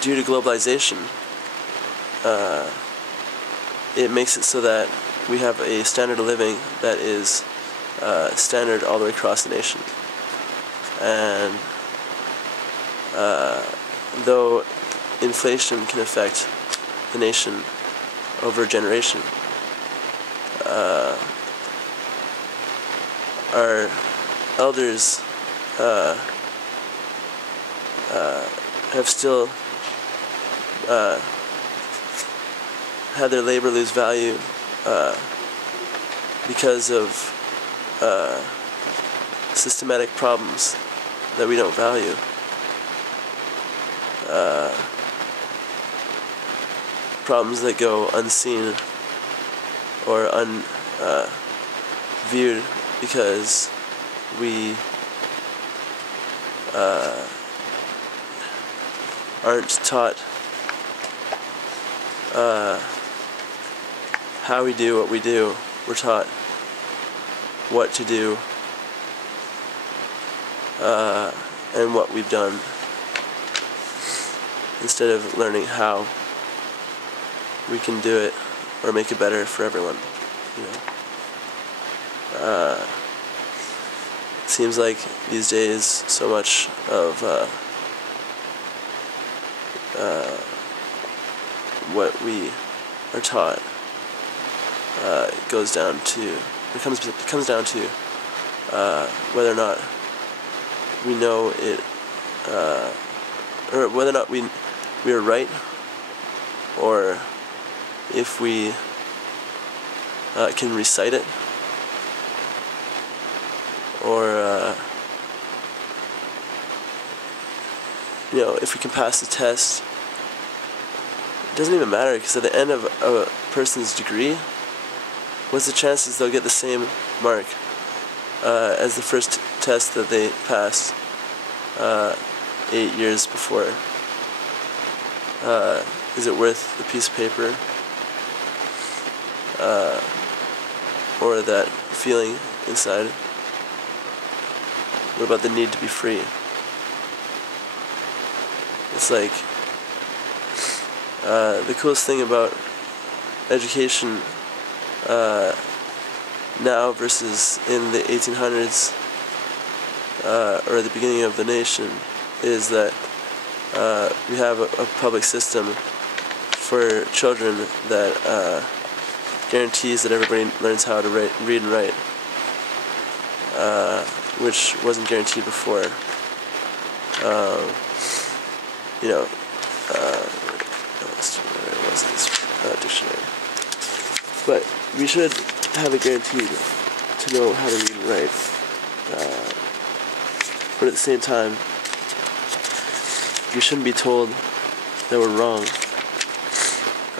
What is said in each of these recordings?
due to globalization, it makes it so that we have a standard of living that is standard all the way across the nation. And though inflation can affect the nation over a generation, our elders have still had their labor lose value because of systematic problems that we don't value. Problems that go unseen or unviewed because we aren't taught how we do what we do. We're taught what to do and what we've done, instead of learning how we can do it or make it better for everyone. It seems like these days so much of what we are taught comes down to whether or not we know it, or whether or not we are right, or if we can recite it, or if we can pass the test. It doesn't even matter, because at the end of a person's degree, what's the chances they'll get the same mark as the first test that they passed 8 years before? Is it worth the piece of paper or that feeling inside? What about the need to be free? It's like the coolest thing about education now versus in the 1800s or the beginning of the nation is that we have a public system for children that guarantees that everybody learns how to read and write, which wasn't guaranteed before. Where was this dictionary? But we should have it guaranteed to know how to read and write. But at the same time, we shouldn't be told that we're wrong,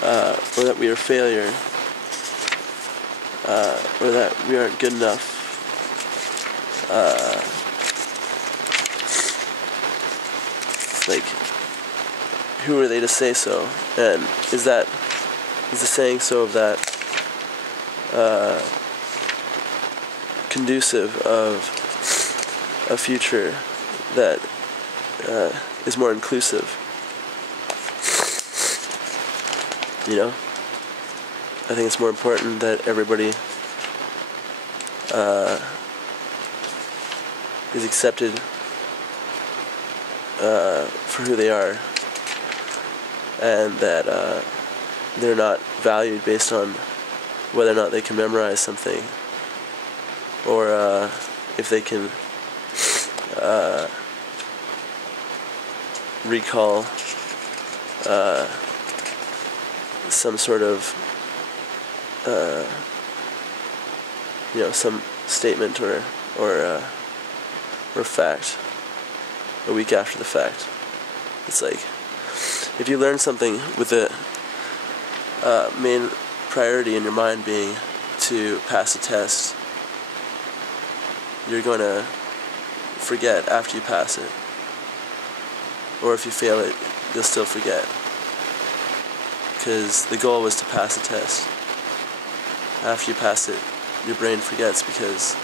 or that we are a failure, or that we aren't good enough. Like, who are they to say so? And is the saying so of that conducive of a future that is more inclusive? I think it's more important that everybody is accepted for who they are, and that they're not valued based on whether or not they can memorize something, or if they can recall some sort of some statement or fact a week after the fact. It's like, if you learn something with the main priority in your mind being to pass a test, you're going to forget after you pass it. Or if you fail it, you'll still forget. Because the goal was to pass a test. After you pass it, your brain forgets because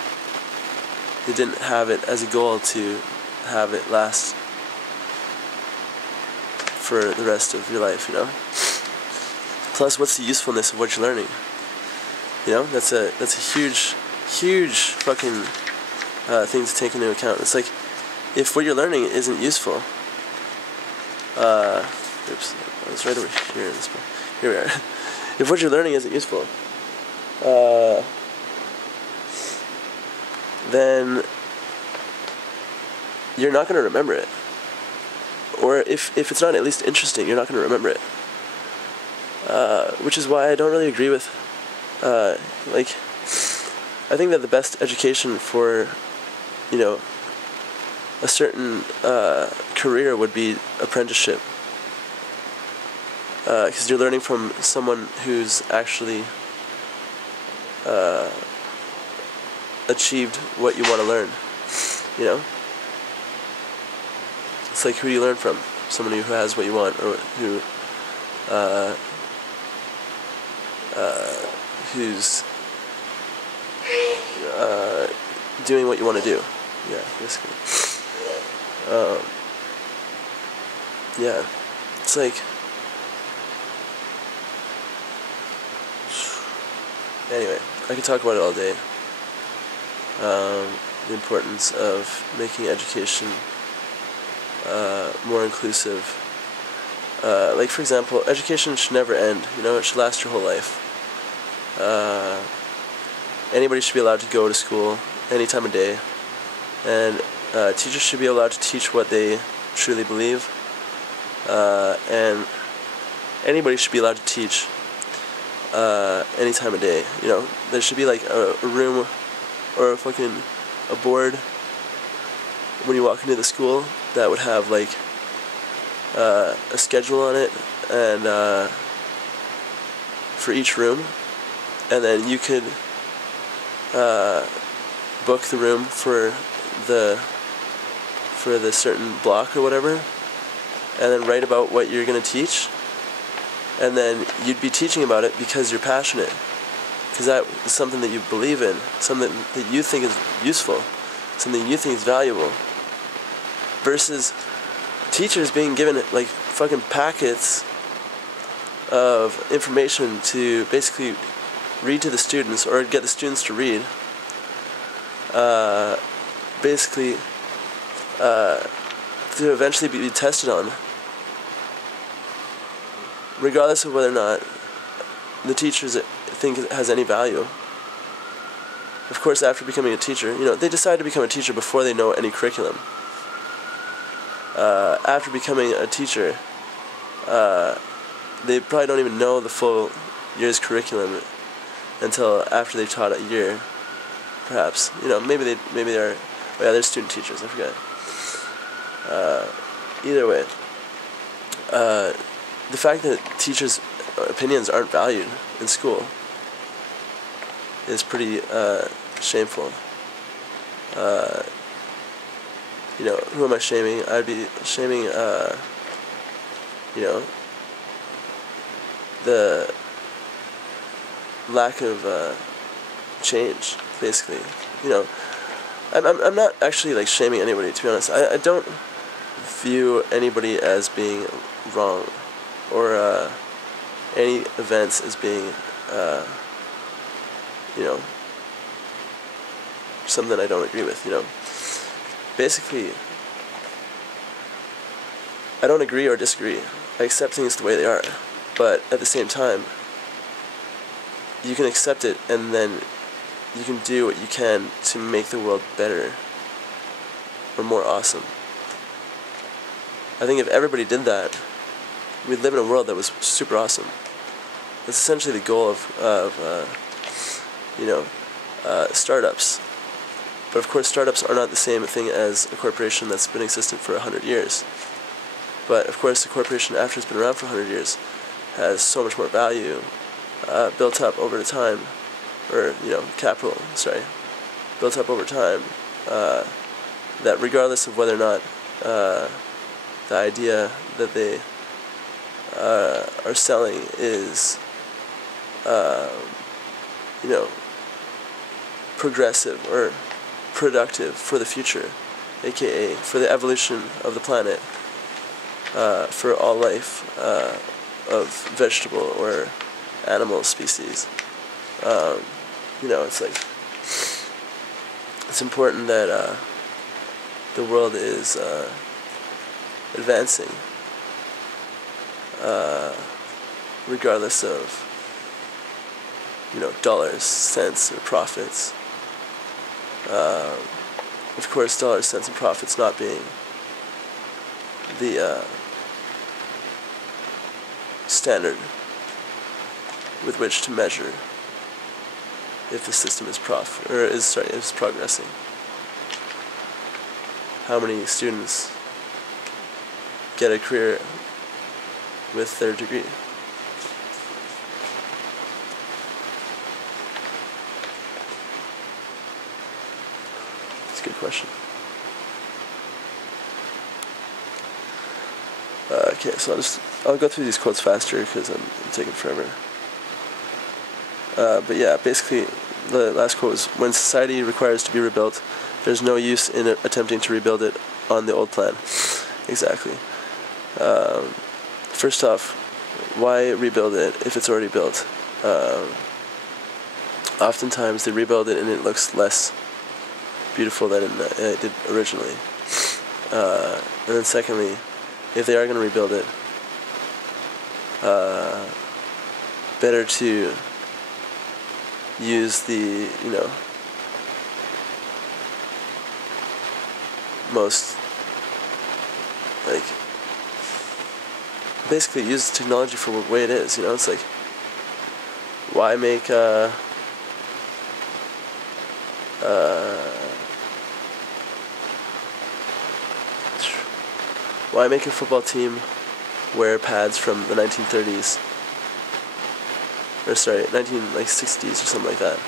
you didn't have it as a goal to have it last for the rest of your life, you know? Plus, what's the usefulness of what you're learning? You know, that's a huge fucking thing to take into account. It's like, if what you're learning isn't useful, oops, I was right over here in this book. Here we are. If what you're learning isn't useful, then you're not going to remember it. Or if it's not at least interesting, you're not going to remember it. Which is why I don't really agree with, like, I think that the best education for, you know, a certain career would be apprenticeship. Because you're learning from someone who's actually achieved what you want to learn, you know? It's like, who do you learn from? Someone who has what you want, or who's doing what you want to do. Yeah, basically. Yeah, it's like, anyway, I could talk about it all day. The importance of making education more inclusive. Like, for example, education should never end. You know, it should last your whole life. Anybody should be allowed to go to school any time of day, and teachers should be allowed to teach what they truly believe, and anybody should be allowed to teach any time of day. You know, there should be like a room or a board when you walk into the school that would have like a schedule on it, and for each room, and then you could book the room for the certain block or whatever, and then write about what you're going to teach, and then you'd be teaching about it because you're passionate, because that is something that you believe in, something that you think is useful, something you think is valuable, versus teachers being given like fucking packets of information to basically read to the students, or get the students to read, basically to eventually be tested on, regardless of whether or not the teachers think it has any value. Of course, after becoming a teacher, you know, they decide to become a teacher before they know any curriculum. After becoming a teacher, they probably don't even know the full year's curriculum until after they've taught a year, perhaps. You know, maybe they're, oh yeah, they're student teachers, I forgot. Either way, the fact that teachers' opinions aren't valued in school is pretty shameful. You know, who am I shaming? I'd be shaming, you know, the lack of change, basically. You know, I'm not actually like shaming anybody, to be honest. I don't view anybody as being wrong, or any events as being you know, something I don't agree with, you know. Basically, I don't agree or disagree. I accept things the way they are, but at the same time, you can accept it, and then you can do what you can to make the world better or more awesome. I think if everybody did that, we'd live in a world that was super awesome. That's essentially the goal of you know, startups. But of course, startups are not the same thing as a corporation that's been existent for 100 years. But of course, a corporation, after it's been around for 100 years, has so much more value built up over time, or, you know, capital, built up over time, that regardless of whether or not the idea that they are selling is, you know, progressive or productive for the future, aka for the evolution of the planet, for all life of vegetable or animal species. It's like, it's important that the world is advancing, regardless of, dollars, cents, or profits. Of course, dollars, cents, and profits not being the standard with which to measure if the system is is progressing. How many students get a career with their degree? That's a good question. Okay, so I'll go through these quotes faster because I'm taking forever. But yeah, basically, the last quote was, when society requires to be rebuilt, there's no use in attempting to rebuild it on the old plan. Exactly. First off, why rebuild it if it's already built? Oftentimes they rebuild it and it looks less beautiful than it did originally. And then secondly, if they are going to rebuild it, better to use the, most, like, basically use the technology for the way it is, it's like, why make why make a football team wear pads from the 1930s? Or 60s or something like that.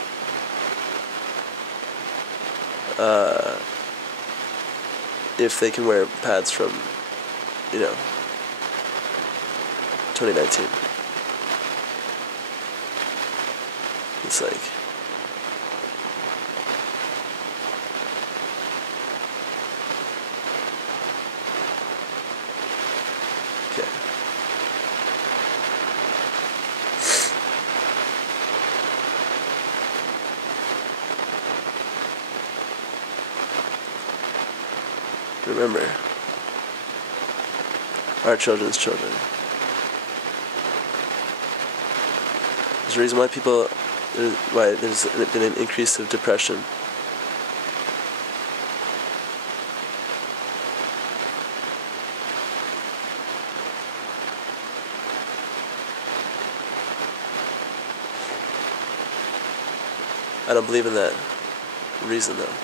If they can wear pads from, 2019. It's like, okay. Remember, our children's children. There's a reason why there's been an increase of depression. I don't believe in that reason, though.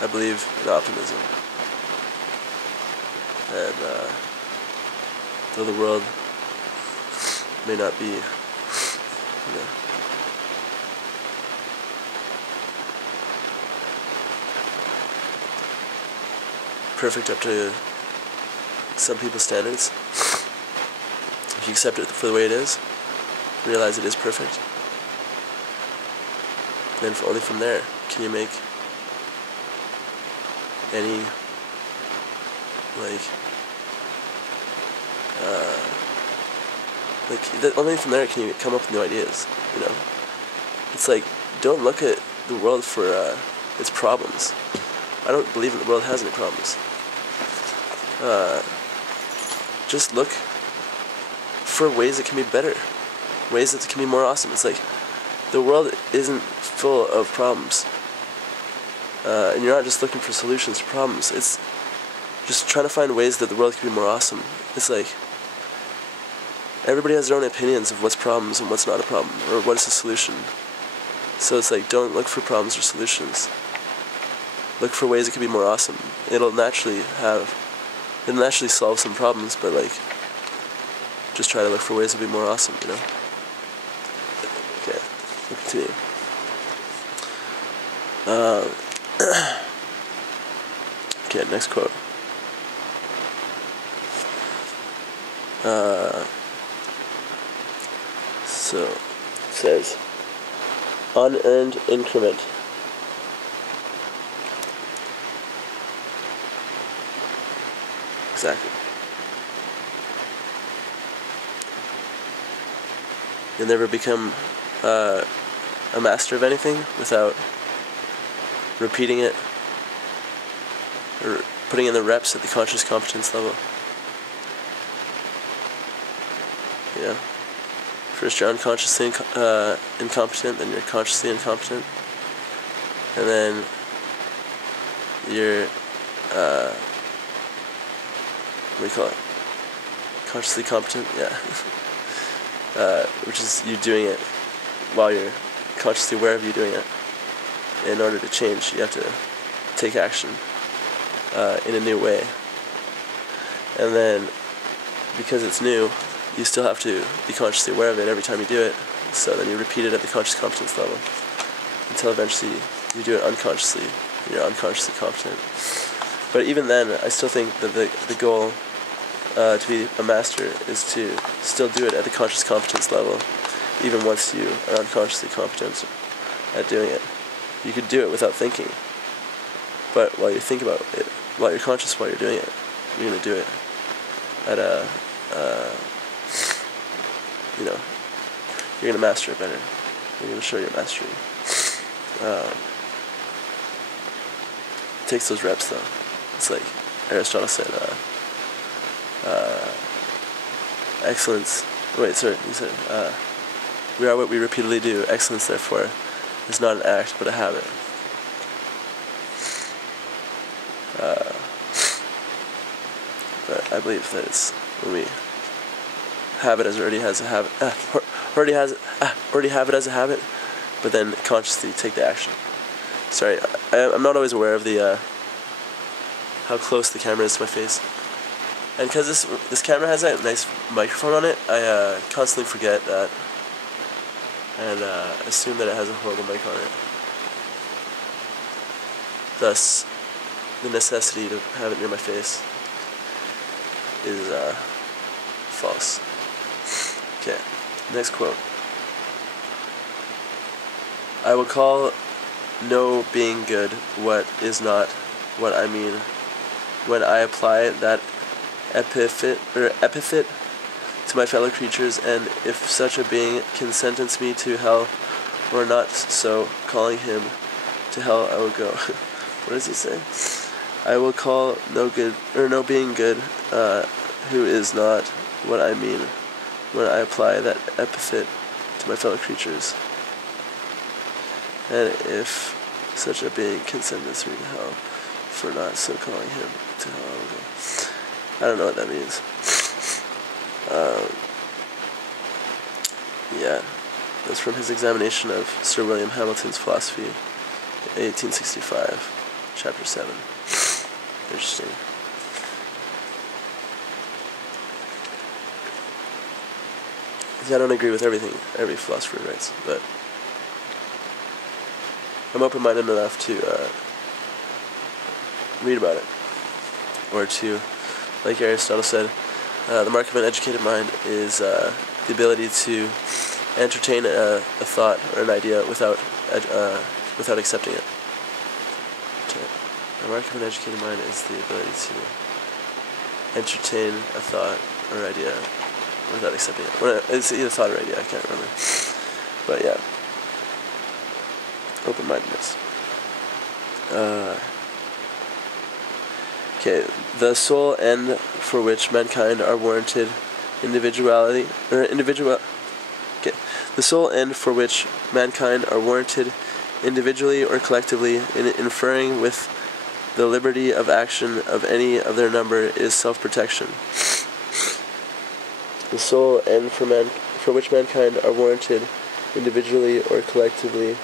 I believe in optimism. And though the world may not be, perfect up to some people's standards, if you accept it for the way it is, realize it is perfect, then only from there can you make any, only from there can you come up with new ideas, It's like, don't look at the world for its problems. I don't believe that the world has any problems. Just look for ways that can be better, ways that can be more awesome. It's like, the world isn't full of problems. And you're not just looking for solutions to problems. It's just trying to find ways that the world can be more awesome. It's like, everybody has their own opinions of what's problems and what's not a problem, or what is a solution. So it's like, don't look for problems or solutions. Look for ways it can be more awesome. It'll naturally solve some problems, but just try to look for ways to be more awesome, Okay, we'll continue. Okay, next quote. So, it says, unearned increment Exactly. You'll never become a master of anything without repeating it or putting in the reps at the conscious competence level. Yeah. First you're unconsciously incompetent, then you're consciously incompetent, and then you're what do you call it? Consciously competent, yeah. Which is you doing it while you're consciously aware of you doing it. In order to change, you have to take action in a new way. And then, because it's new, you still have to be consciously aware of it every time you do it. So then you repeat it at the conscious competence level until eventually you do it unconsciously, and you're unconsciously competent. But even then, I still think that the goal to be a master is to still do it at the conscious competence level, even once you are unconsciously competent at doing it. You could do it without thinking, but while you think about it, while you're conscious while you're doing it, you're going to do it at a, you're going to master it better. You're going to show your mastery. It takes those reps though. It's like Aristotle said, excellence, he said, we are what we repeatedly do. Excellence, therefore, is not an act, but a habit. But I believe that it's when we have it as already have it as a habit, but then consciously take the action. Sorry, I'm not always aware of the how close the camera is to my face. And because this camera has a nice microphone on it, I constantly forget that, and assume that it has a horrible mic on it. Thus, the necessity to have it near my face is false. Okay, next quote. I will call no being good what is not what I mean when I apply that epithet to my fellow creatures, and if such a being can sentence me to hell or not so calling him to hell, I will go. What does he say? I will call no being good who is not what I mean when I apply that epithet to my fellow creatures, and if such a being can sentence me to hell for not so calling him to hell, I will go. I don't know what that means. Yeah, that's from his examination of Sir William Hamilton's philosophy, 1865, chapter 7. Interesting. I don't agree with everything every philosopher writes, but I'm open-minded enough to read about it, or to, like Aristotle said, the mark of an educated mind is the ability to entertain a thought or an idea without accepting it. The mark of an educated mind is the ability to entertain a thought or idea without accepting it. It's either thought or idea, I can't remember. But yeah, open-mindedness. Okay, the sole end for which mankind are warranted the sole end for which mankind are warranted individually or collectively in inferring with the liberty of action of any of their number is self-protection. The sole end for which mankind are warranted individually or collectively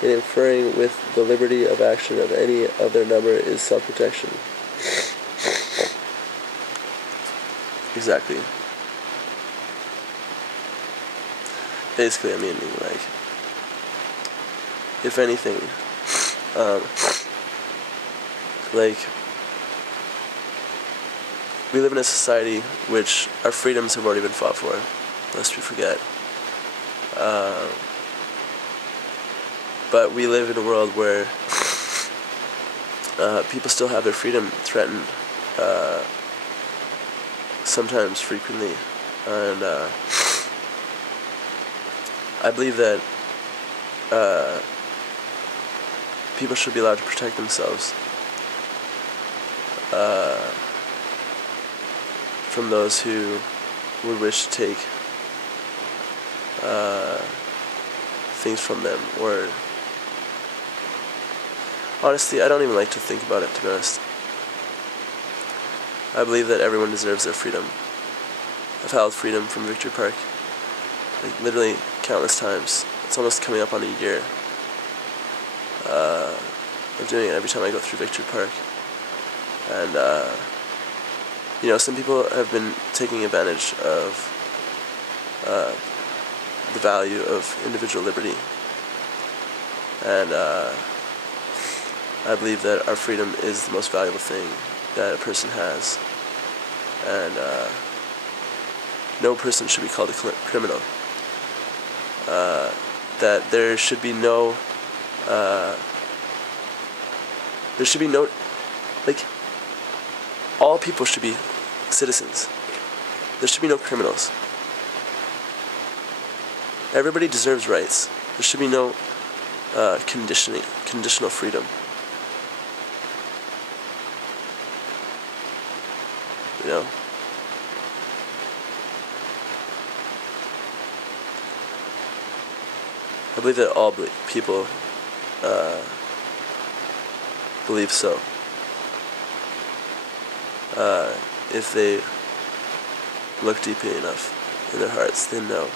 in inferring with the liberty of action of any of their number is self-protection. Exactly. Basically, I mean, like, if anything, like, we live in a society which our freedoms have already been fought for, lest we forget. But we live in a world where people still have their freedom threatened sometimes frequently, and I believe that people should be allowed to protect themselves from those who would wish to take things from them, or honestly, I don't even like to think about it, to be honest. I believe that everyone deserves their freedom. I've held freedom from Victory Park, like, literally countless times. It's almost coming up on a year of doing it every time I go through Victory Park. And, some people have been taking advantage of the value of individual liberty. And I believe that our freedom is the most valuable thing that a person has. And no person should be called a criminal. That there should be no, like, all people should be citizens. There should be no criminals. Everybody deserves rights. There should be no conditional freedom. You know? I believe that all people believe so. If they look deeply enough in their hearts, they know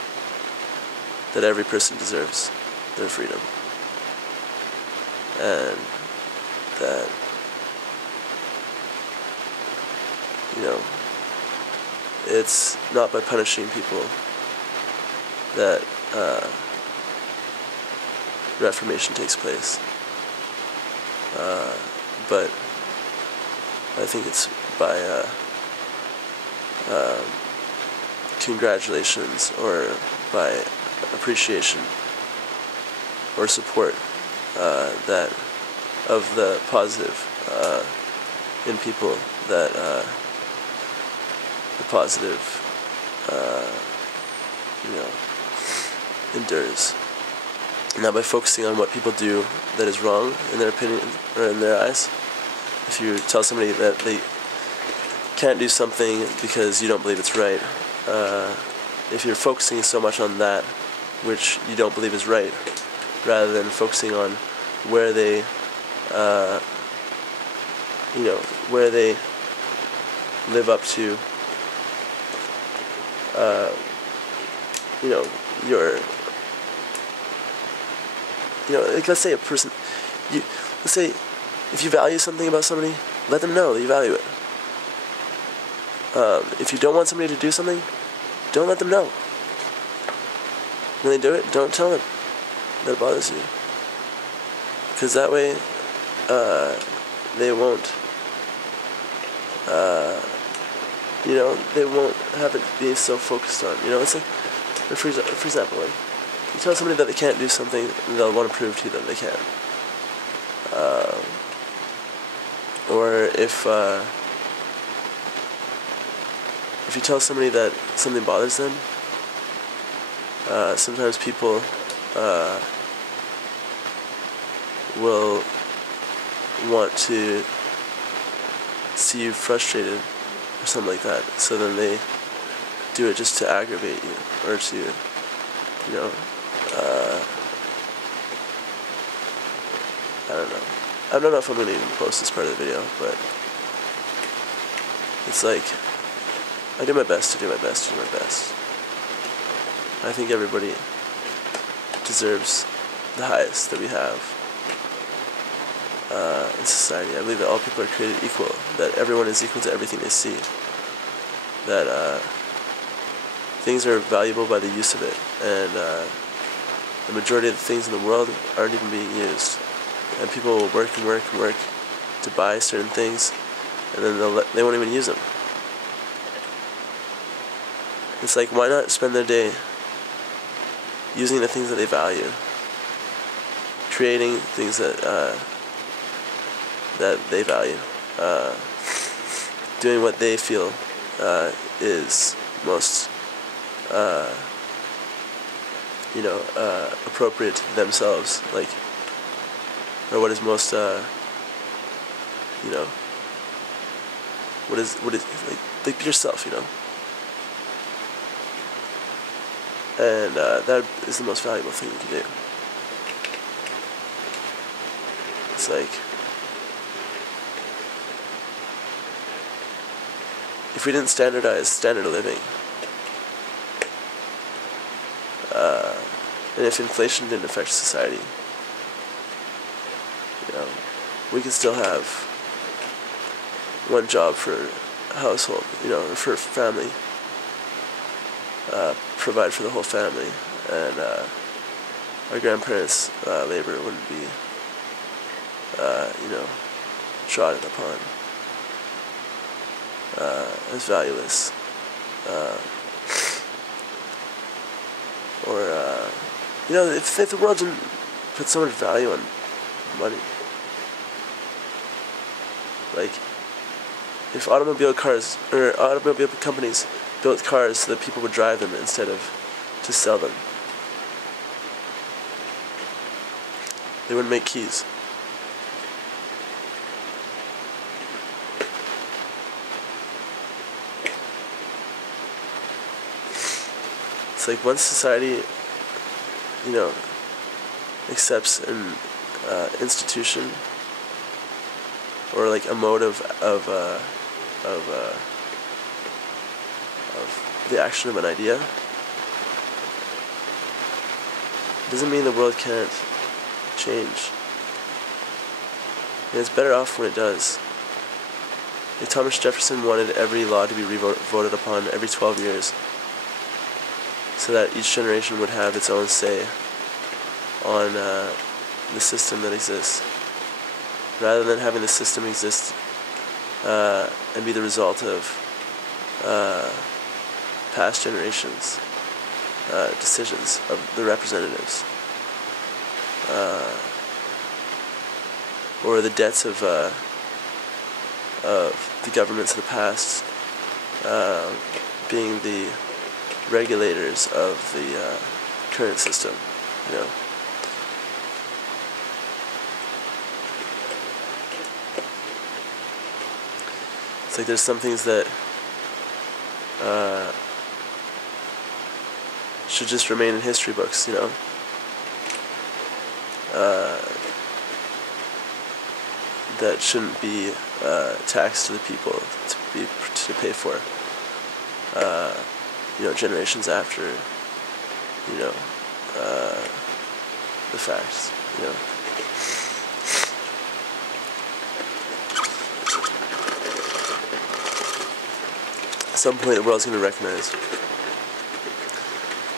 that every person deserves their freedom. And that, it's not by punishing people that reformation takes place. But I think it's by congratulations, or by appreciation or support that of the positive in people, that the positive endures. Now, by focusing on what people do that is wrong in their opinion or in their eyes, if you tell somebody that they can't do something because you don't believe it's right, if you're focusing so much on that which you don't believe is right, rather than focusing on where they, where they live up to, like, let's say a person, let's say if you value something about somebody, let them know that you value it. If you don't want somebody to do something, don't let them know. When they do it, don't tell them that it bothers you. Because that way, they won't, they won't have it being so focused on. It's like, for example, like, you tell somebody that they can't do something, and they'll want to prove to you that they can. Or if you tell somebody that something bothers them, sometimes people will want to see you frustrated or something like that. So then they do it just to aggravate you, or to, I don't know. I don't know if I'm going to even post this part of the video, but it's like, I do my best to do my best to do my best. I think everybody deserves the highest that we have in society. I believe that all people are created equal, that everyone is equal to everything they see, that things are valuable by the use of it, and the majority of the things in the world aren't even being used. And people will work and work and work to buy certain things, and then they won't even use them. It's like, why not spend their day using the things that they value, creating things that that they value, doing what they feel is most appropriate to themselves, like, or what is most what is like be yourself, and that is the most valuable thing you can do. It's like, if we didn't standardize standard of living, and if inflation didn't affect society, we could still have one job for household, or for family, provide for the whole family, and our grandparents' labor wouldn't be, trodden upon as valueless, or if the world didn't put so much value on money, like, if automobile companies built cars so that people would drive them instead of to sell them, they wouldn't make keys. It's like, once society, accepts an institution, or like a mode of the action of an idea, doesn't mean the world can't change. And it's better off when it does. Like, Thomas Jefferson wanted every law to be voted upon every 12 years, so that each generation would have its own say on the system that exists, rather than having the system exist and be the result of past generations' decisions of the representatives, or the debts of the governments of the past being the regulators of the current system, It's like, there's some things that should just remain in history books, that shouldn't be taxed to the people to pay for, generations after, the facts, At some point, the world's going to recognize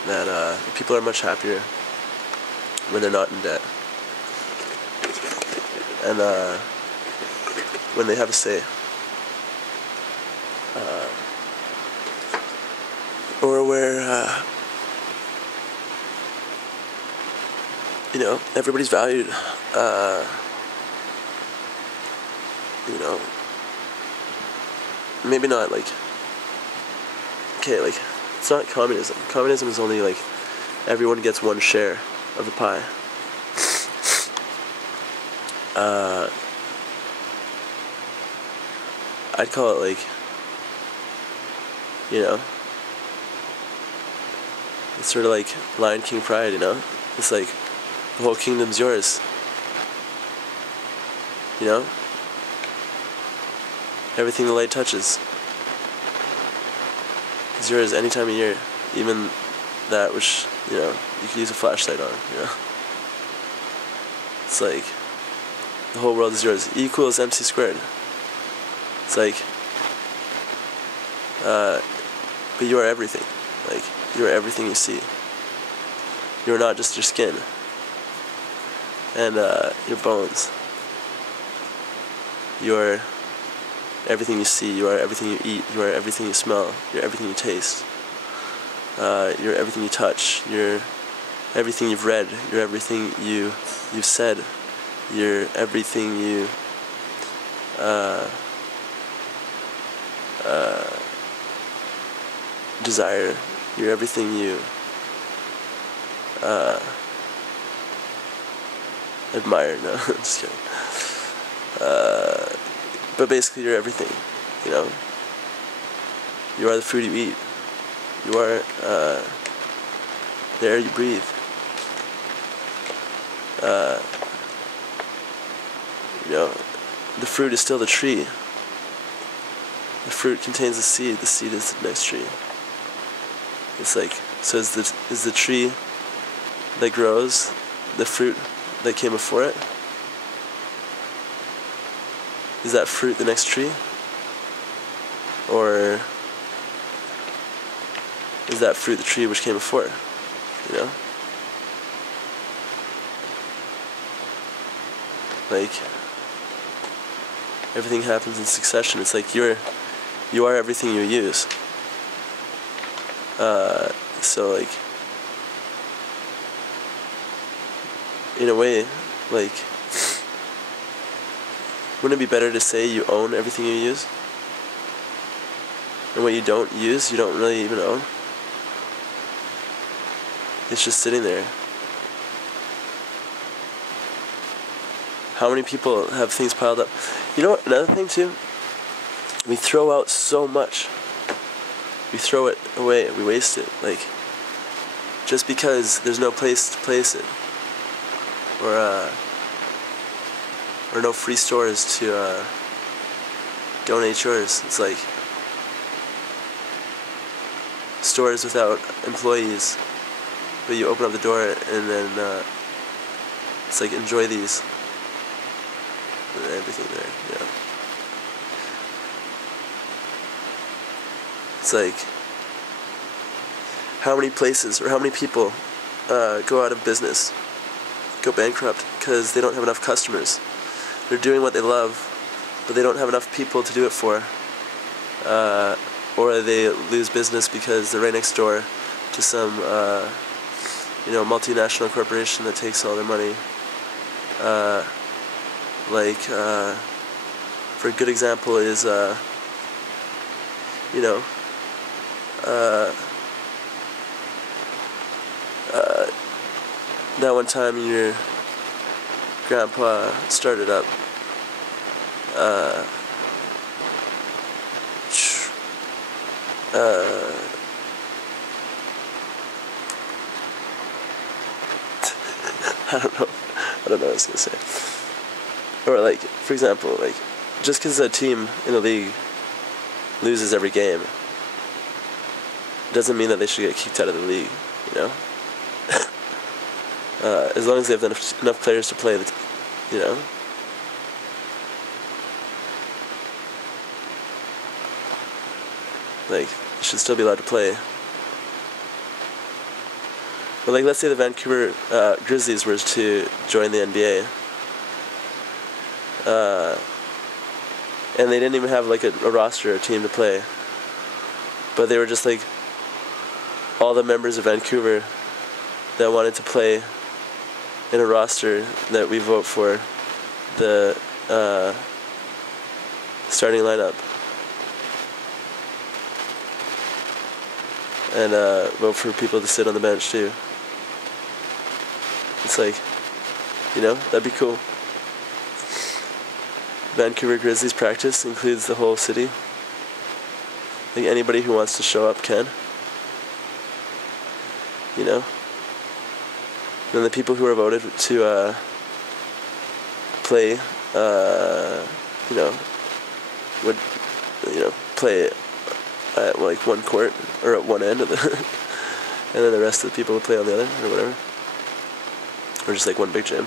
that people are much happier when they're not in debt, and when they have a say, or where everybody's valued, maybe not like, it's not communism. Communism is only like everyone gets one share of the pie. I'd call it like, it's sort of like Lion King pride, It's like, the whole kingdom's yours, Everything the light touches is yours any time of year, even that which, you could use a flashlight on, It's like, the whole world is yours. E equals MC squared. It's like, but you are everything. Like, you are everything you see. You are not just your skin and your bones. You are everything you see. You are everything you eat. You are everything you smell. You're everything you taste. You're everything you touch. You're everything you've read. You're everything you've said. You're everything desire. You're everything you admire. No, I'm just kidding. But basically, you're everything. You know. You are the food you eat. You are the air you breathe. You know, the fruit is still the tree. The fruit contains the seed. The seed is the next tree. It's like, so is the tree that grows the fruit that came before it? Is that fruit the next tree? Or is that fruit the tree which came before it? You know? Like, everything happens in succession. It's like you are everything you use. So like, in a way, like, wouldn't it be better to say you own everything you use? And what you don't use, you don't really even own? It's just sitting there. How many people have things piled up? You know what, another thing too? We throw out so much. We throw it away, we waste it. Like, just because there's no place to place it. Or no free stores to donate yours. It's like stores without employees, but you open up the door and then it's like, enjoy these. And everything there, yeah. It's like, how many places or how many people go out of business, go bankrupt because they don't have enough customers. They're doing what they love, but they don't have enough people to do it for. Or they lose business because they're right next door to some multinational corporation that takes all their money. For a good example is, that one time your grandpa started up I don't know what I was gonna say. Or like, for example, like, just because a team in the league loses every game doesn't mean that they should get kicked out of the league, you know? As long as they have enough players to play, you know? Like, they should still be allowed to play. But like, let's say the Vancouver Grizzlies were to join the NBA. And they didn't even have like a roster or a team to play. But they were just like all the members of Vancouver that wanted to play in a roster that we vote for the starting lineup. And vote for people to sit on the bench too. It's like, you know, that'd be cool. Vancouver Grizzlies practice includes the whole city. Like, anybody who wants to show up can. You know? And the people who are voted to play, would, play at like one court or at one end of the and then the rest of the people would play on the other or whatever. Or just like one big gym.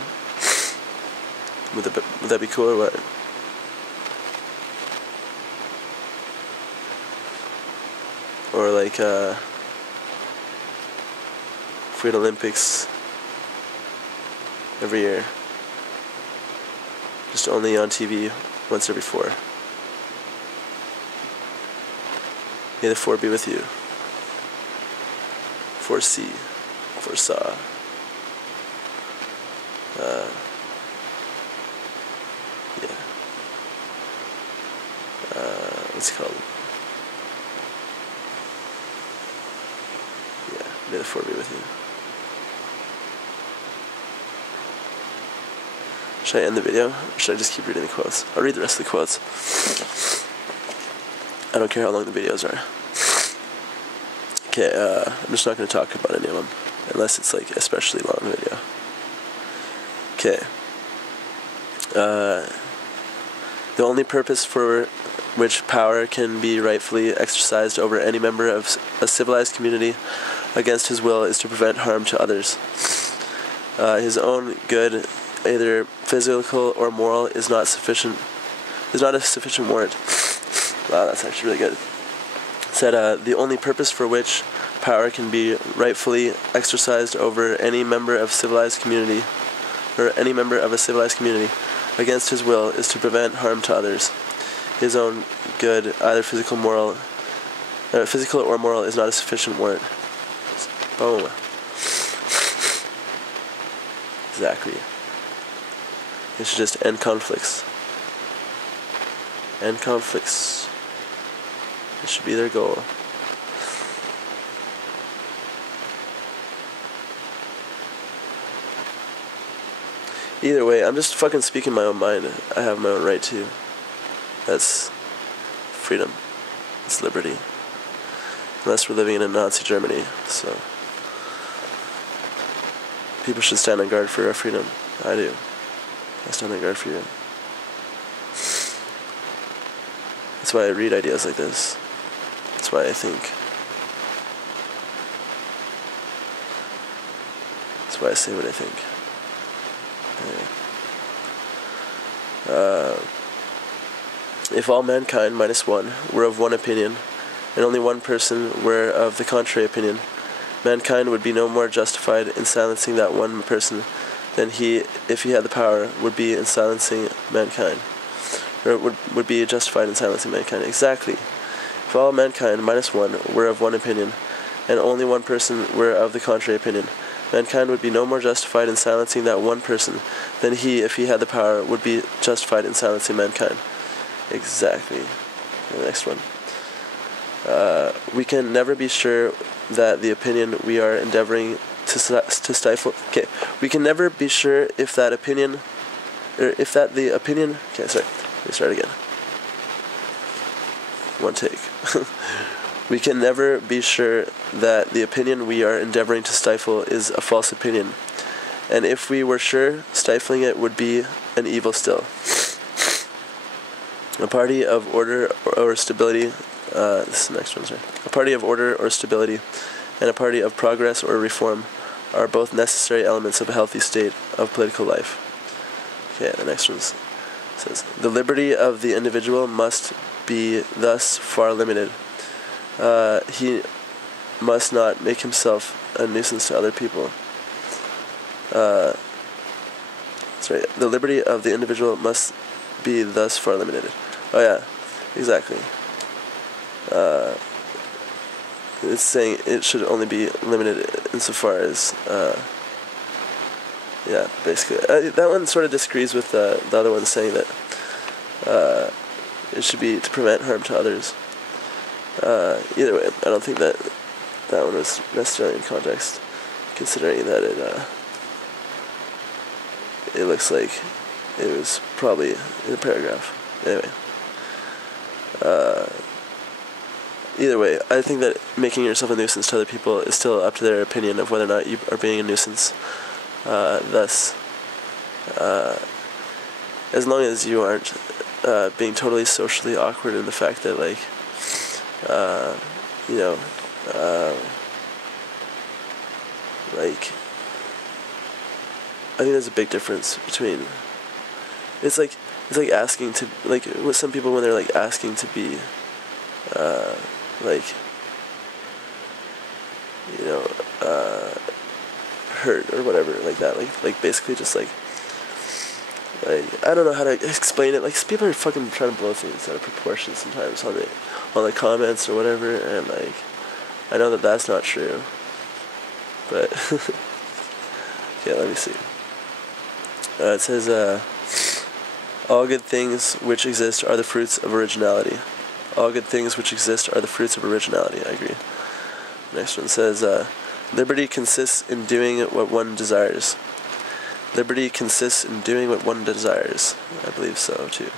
Would that be cool or what? Or like if we had Olympics every year, just only on TV once every 4. May the 4 be with you. 4C, foresaw. What's it called? May the 4 be with you. Should I end the video, or should I just keep reading the quotes? I'll read the rest of the quotes. I don't care how long the videos are. Okay, I'm just not going to talk about any of them, unless it's like especially long video. Okay. The only purpose for which power can be rightfully exercised over any member of a civilized community against his will is to prevent harm to others. His own good, either physical or moral, is not a sufficient warrant. Wow, that's actually really good. It said, the only purpose for which power can be rightfully exercised over any member of civilized community, or any member of a civilized community, against his will, is to prevent harm to others. His own good, either physical or moral, is not a sufficient warrant. Boom. Exactly. It should just end conflicts. End conflicts. It should be their goal. Either way, I'm just fucking speaking my own mind. I have my own right to. That's freedom. It's liberty. Unless we're living in a Nazi Germany, so people should stand on guard for our freedom. I do. I stand on guard for you. That's why I read ideas like this. That's why I think. That's why I say what I think. If all mankind minus one were of one opinion, and only one person were of the contrary opinion, mankind would be no more justified in silencing that one person than he, if he had the power, would be in silencing mankind. Or would be justified in silencing mankind. Exactly. If all mankind minus one were of one opinion, and only one person were of the contrary opinion, mankind would be no more justified in silencing that one person than he, if he had the power, would be justified in silencing mankind. Exactly. The next one. We can never be sure that the opinion we are endeavoring to stifle... Okay. We can never be sure if that opinion... Or if that the opinion... Okay, sorry. Let me start again. One take. We can never be sure that the opinion we are endeavoring to stifle is a false opinion. And if we were sure, stifling it would be an evil still. A party of order or stability... this is the next one, sorry. A party of order or stability and a party of progress or reform are both necessary elements of a healthy state of political life. Okay, the next one says, the liberty of the individual must be thus far limited. He must not make himself a nuisance to other people. Sorry, the liberty of the individual must be thus far limited. Oh yeah, exactly. It's saying it should only be limited insofar as, yeah, basically. That one sort of disagrees with the other one saying that it should be to prevent harm to others. Either way, I don't think that one was necessarily in context, considering that it looks like it was probably in a paragraph. Anyway. Either way, I think that making yourself a nuisance to other people is still up to their opinion of whether or not you are being a nuisance. Thus, as long as you aren't being totally socially awkward in the fact that, like, you know, like, I think there's a big difference between, it's like asking to, like, with some people when they're, like, asking to be, like, you know, hurt or whatever, like that, like basically just, like, I don't know how to explain it, like, people are fucking trying to blow things out of proportion sometimes on the comments or whatever, and, like, I know that that's not true, but, yeah, let me see. It says, all good things which exist are the fruits of originality. All good things which exist are the fruits of originality. I agree. Next one says, Liberty consists in doing what one desires. Liberty consists in doing what one desires. I believe so, too.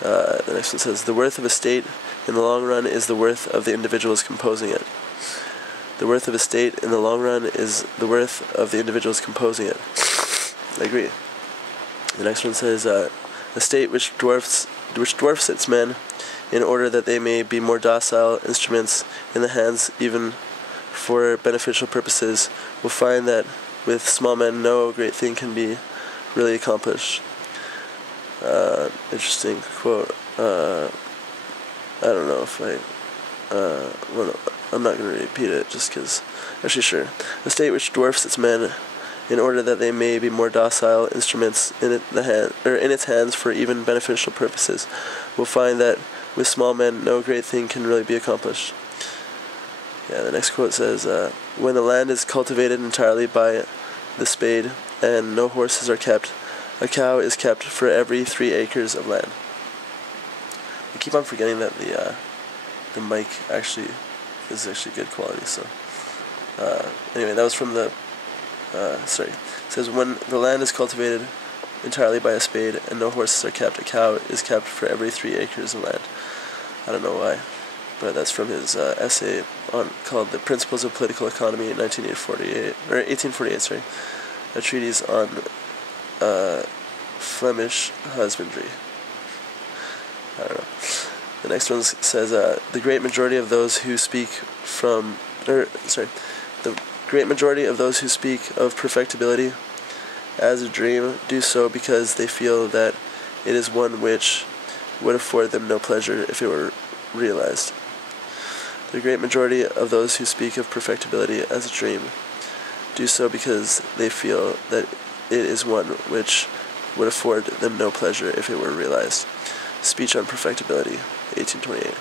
The next one says, the worth of a state in the long run is the worth of the individuals composing it. The worth of a state in the long run is the worth of the individuals composing it. I agree. The next one says, a state which dwarfs its men in order that they may be more docile instruments in the hands even for beneficial purposes will find that with small men no great thing can be really accomplished. Interesting quote. I don't know if I'm not going to repeat it just because, actually sure. A state which dwarfs its men in order that they may be more docile instruments in its hands for even beneficial purposes will find that with small men no great thing can really be accomplished. Yeah, the next quote says, when the land is cultivated entirely by the spade and no horses are kept, a cow is kept for every 3 acres of land. I keep on forgetting that the mic actually is actually good quality. So anyway, that was from the it says when the land is cultivated entirely by a spade and no horses are kept, a cow is kept for every 3 acres of land. I don't know why, but that's from his essay called "The Principles of Political Economy" in 1848. A treatise on Flemish husbandry. I don't know. The next one says, the great majority of those who speak of perfectibility as a dream do so because they feel that it is one which would afford them no pleasure if it were realized. The great majority of those who speak of perfectibility as a dream do so because they feel that it is one which would afford them no pleasure if it were realized. Speech on Perfectibility, 1828.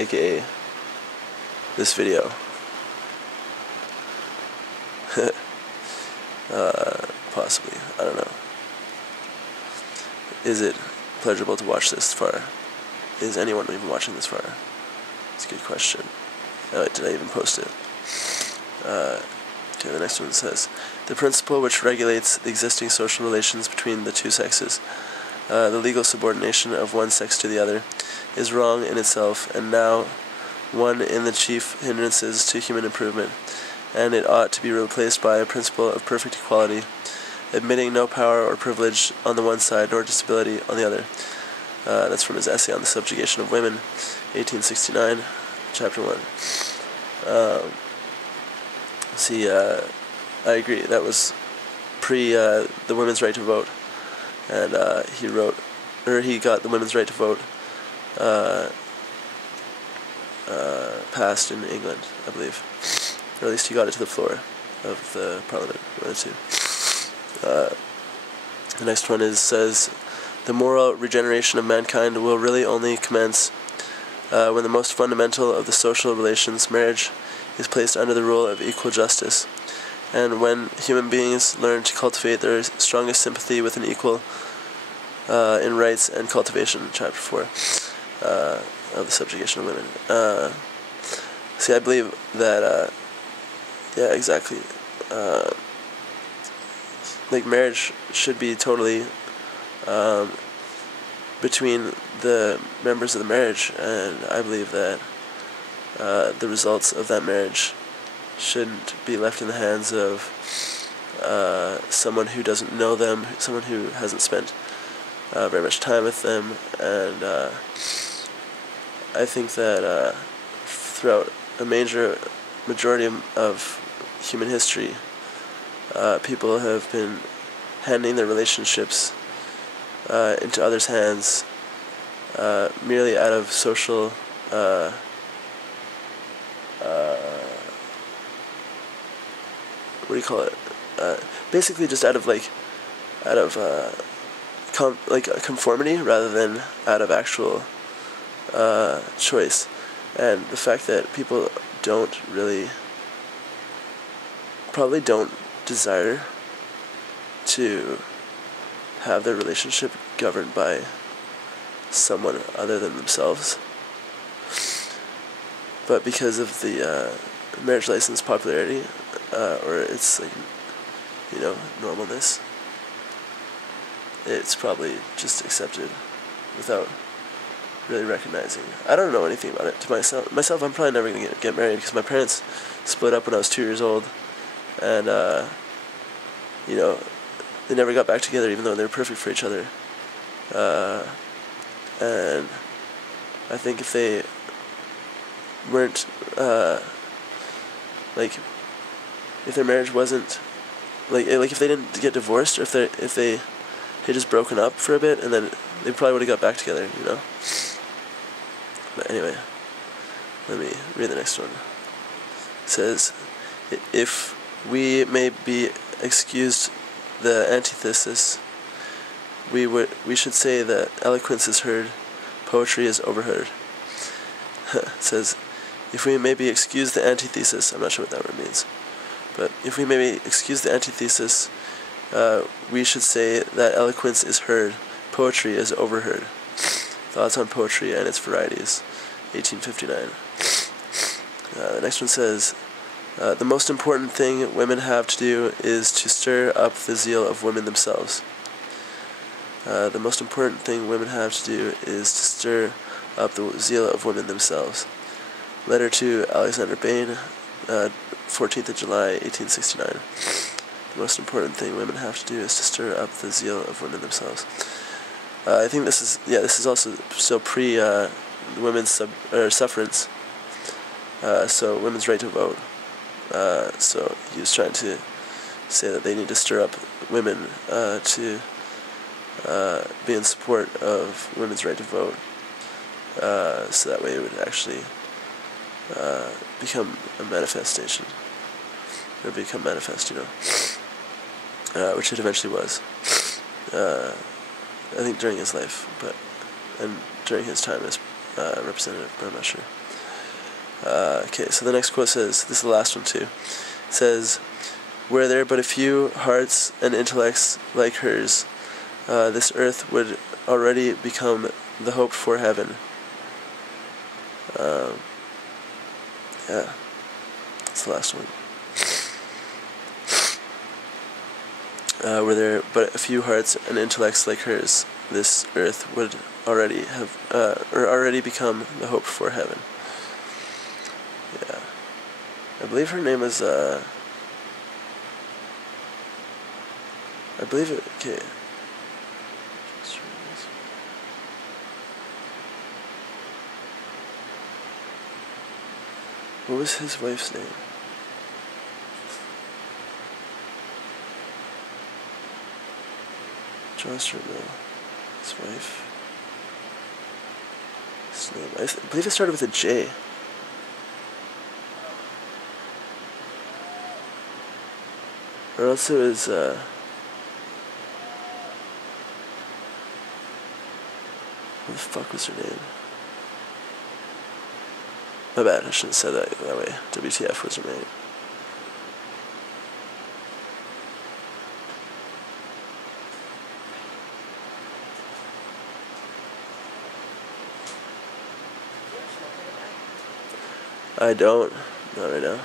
AKA this video. Possibly. I don't know. Is it pleasurable to watch this far? Is anyone even watching this far? It's a good question. Oh, did I even post it? Okay, the next one says, the principle which regulates the existing social relations between the two sexes, the legal subordination of one sex to the other, is wrong in itself, and now one in the chief hindrances to human improvement, and it ought to be replaced by a principle of perfect equality, admitting no power or privilege on the one side, nor disability on the other. That's from his essay on the subjugation of women, 1869, chapter 1. I agree. That was pre the women's right to vote, and he got the women's right to vote passed in England, I believe, or at least he got it to the floor of the Parliament. One of the two. The next one says, the moral regeneration of mankind will really only commence when the most fundamental of the social relations, marriage, is placed under the rule of equal justice, and when human beings learn to cultivate their strongest sympathy with an equal in rights and cultivation, chapter 4 of the subjugation of women. I believe that, yeah, exactly, like marriage should be totally between the members of the marriage, and I believe that the results of that marriage shouldn't be left in the hands of someone who doesn't know them, someone who hasn't spent very much time with them, and I think that throughout a majority of human history, people have been handing their relationships into others' hands merely out of social what do you call it? Basically just out of conformity rather than out of actual choice. And the fact that people probably don't desire to have their relationship governed by someone other than themselves. but because of the marriage license popularity, or its like, normalness, it's probably just accepted without really recognizing. I don't know anything about it. To myself, I'm probably never gonna get married because my parents split up when I was 2 years old, and they never got back together, even though they were perfect for each other. And I think if they weren't if their marriage wasn't if they didn't get divorced, or if they had just broken up for a bit, and then they probably would have got back together, But anyway, let me read the next one. It says, if we may be excused the antithesis, we should say that eloquence is heard, poetry is overheard. It says, if we may be excused the antithesis, I'm not sure what that word means, but if we may be excused the antithesis, we should say that eloquence is heard, poetry is overheard. Thoughts on Poetry and Its Varieties, 1859. The next one says, the most important thing women have to do is to stir up the zeal of women themselves. The most important thing women have to do is to stir up the zeal of women themselves. Letter to Alexander Bain, 14th of July, 1869. The most important thing women have to do is to stir up the zeal of women themselves. I think this is also still pre women's suffrance, so women's right to vote. So he was trying to say that they need to stir up women to be in support of women's right to vote, so that way it would actually become a manifestation, or become manifest, which it eventually was. I think during his life, and during his time as representative, but I'm not sure. Okay, so the next quote says, this is the last one too, it says, were there but a few hearts and intellects like hers, this earth would already become the hoped for heaven. Yeah, that's the last one. Were there but a few hearts and intellects like hers, this earth would already have, or already become the hope for heaven. Yeah, I believe her name is, I believe it, okay. What was his wife's name? John Stuart Mill, his wife. His name, I believe it started with a J. Or else it was, what the fuck was her name? My bad, I shouldn't have said that way. WTF was her name. I don't. Not right now.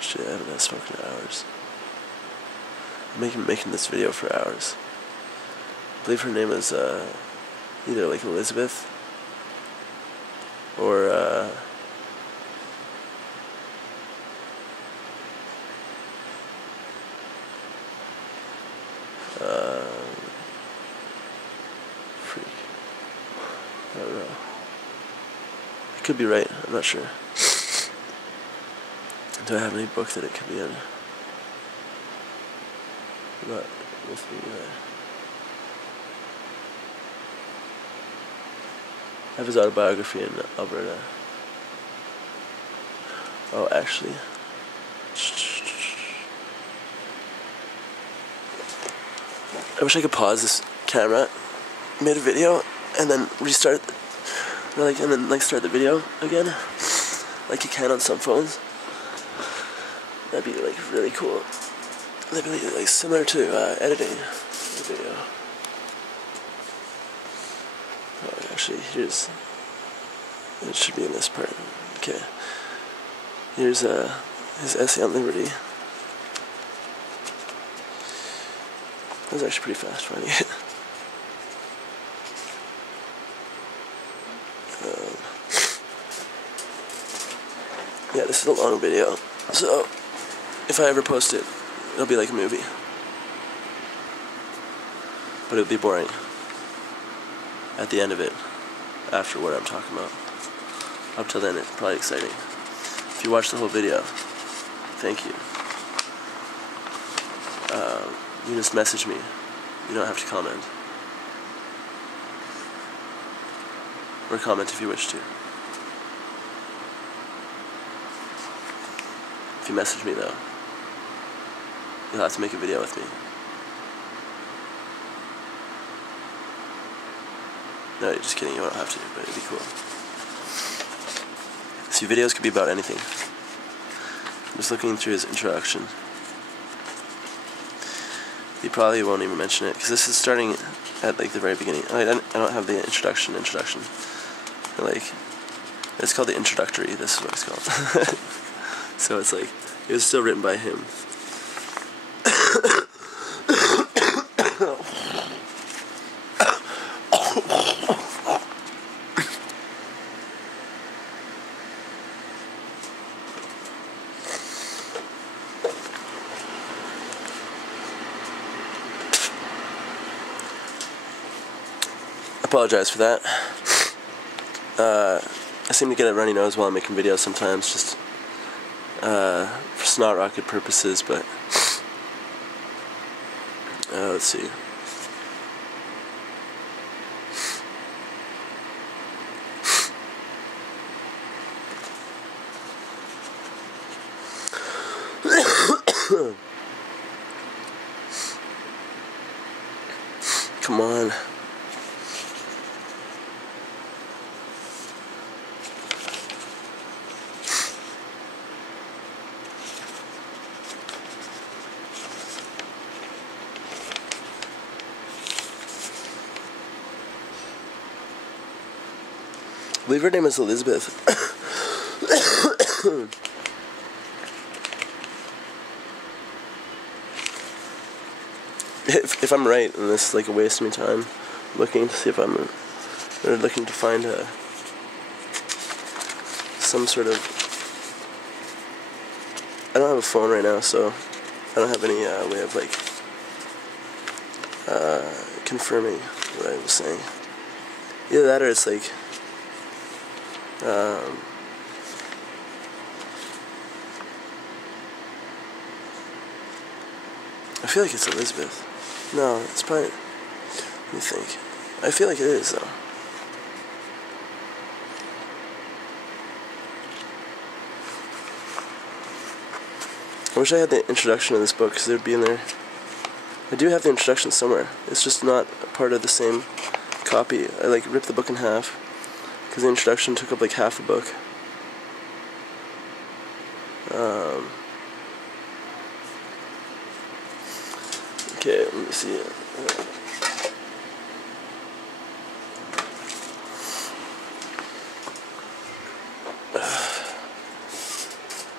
Shit, I haven't had smoke in hours. I'm making this video for hours. I believe her name is either like Elizabeth or freak. I don't know. I could be right. I'm not sure. Do I have any book that it could be in? Not with me. I have his autobiography in Alberta. Oh, actually. I wish I could pause this camera mid video and then restart, and then start the video again, like you can on some phones. That'd be like really cool. That'd be like similar to editing the video. Oh, actually, here's... It should be in this part. Okay. Here's his essay on liberty. That was actually pretty fast finding it. Yeah, this is a long video, so if I ever post it, it'll be like a movie. But it'll be boring at the end of it, after what I'm talking about. Up till then, it's probably exciting. If you watch the whole video, thank you. You just message me. You don't have to comment. Or comment if you wish to. If you message me, though, you'll have to make a video with me. No, you're just kidding. You won't have to, but it'd be cool. See, videos could be about anything. I'm just looking through his introduction. He probably won't even mention it, because this is starting at, like, the very beginning. I don't have the introduction. Like, it's called the introductory. This is what it's called. So it's like, it was still written by him. Apologize for that. I seem to get a runny nose while I'm making videos sometimes, just for snot rocket purposes, but let's see. Come on. I believe her name is Elizabeth. If I'm right, and this is like a waste of my time looking to see if I'm or looking to find some sort of... I don't have a phone right now, so I don't have any way of like confirming what I was saying. Either that or it's like I feel like it's Elizabeth. No, it's probably... Let me think. I feel like it is, though. I wish I had the introduction to this book, because it would be in there. I do have the introduction somewhere. It's just not part of the same copy. I like ripped the book in half, because the introduction took up like half the book. Okay, let me see.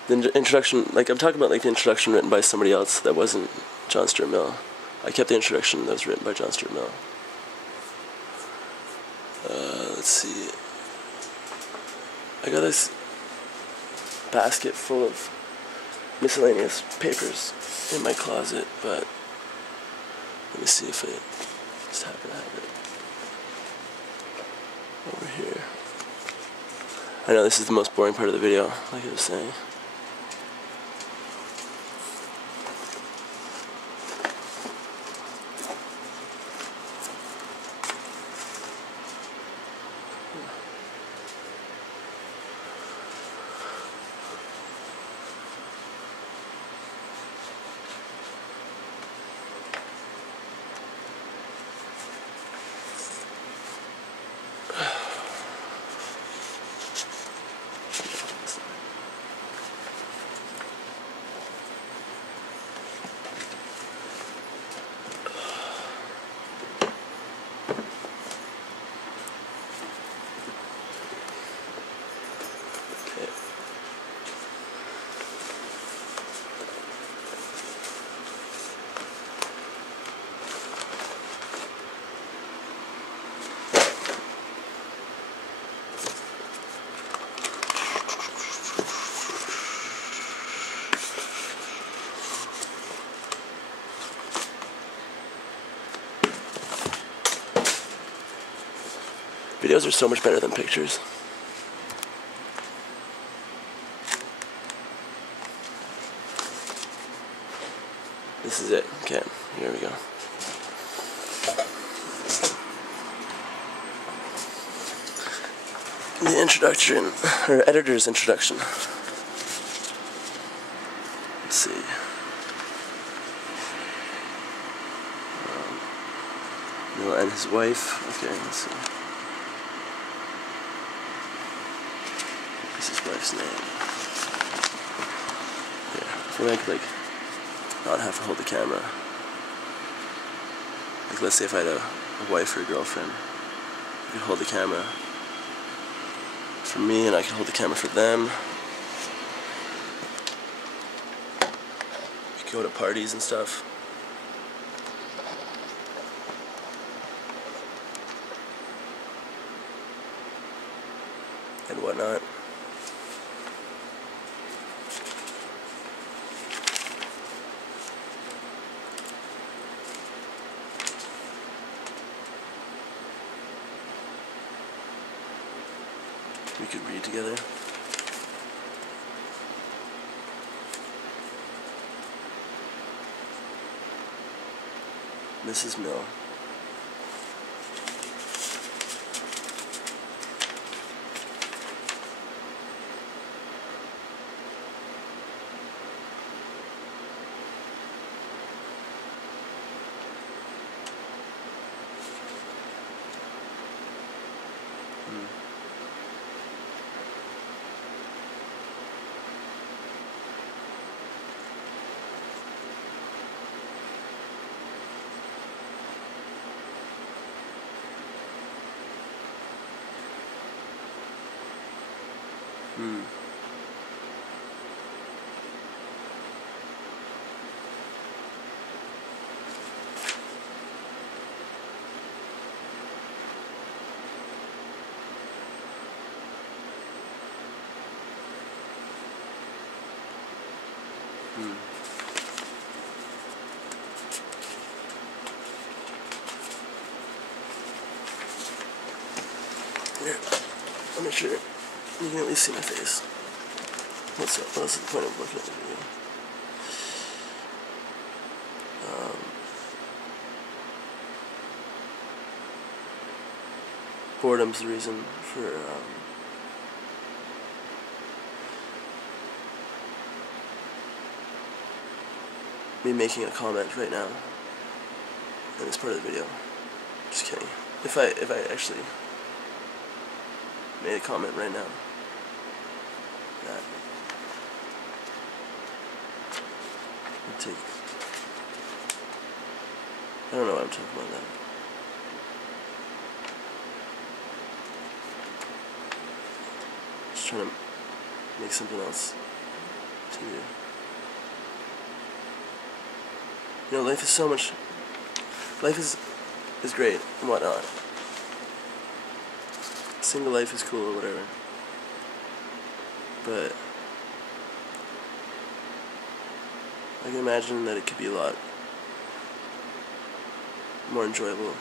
The introduction, like I'm talking about like the introduction written by somebody else that wasn't John Stuart Mill. I kept the introduction that was written by John Stuart Mill. Let's see. I got this basket full of miscellaneous papers in my closet, but let me see if I just happen to have it over here. I know this is the most boring part of the video, like I was saying. Videos are so much better than pictures. This is it. Okay, here we go. The introduction, or editor's introduction. Let's see. Noah and his wife. Okay, let's see. What's his wife's name? Here, if I could, like, not have to hold the camera. Like, let's say if I had a wife or a girlfriend, I could hold the camera for me, and I could hold the camera for them. We could go to parties and stuff. And whatnot. We could read together. Mrs. Mill. Here, I'll make sure you can at least see my face. What else is the point of looking at the video? Boredom's the reason for me making a comment right now in this part of the video. Just kidding. If I actually made a comment right now, that would take, I don't know what I'm talking about now. Just trying to make something else to do. You know, life is so much, life is great and whatnot. Single life is cool or whatever. But I can imagine that it could be a lot more enjoyable.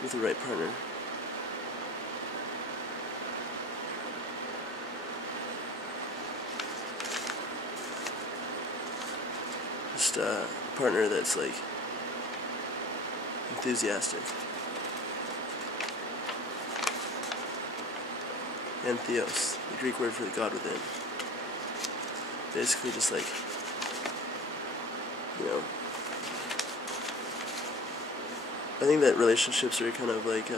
With the right partner. Just a partner that's like enthusiastic. And theos, the Greek word for the God within. Basically just like, you know, I think that relationships are kind of like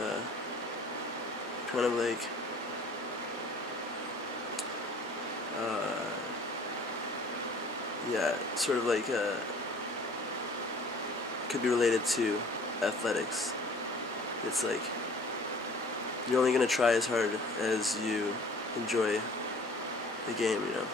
yeah, sort of like could be related to athletics. It's like you're only gonna try as hard as you enjoy the game, you know.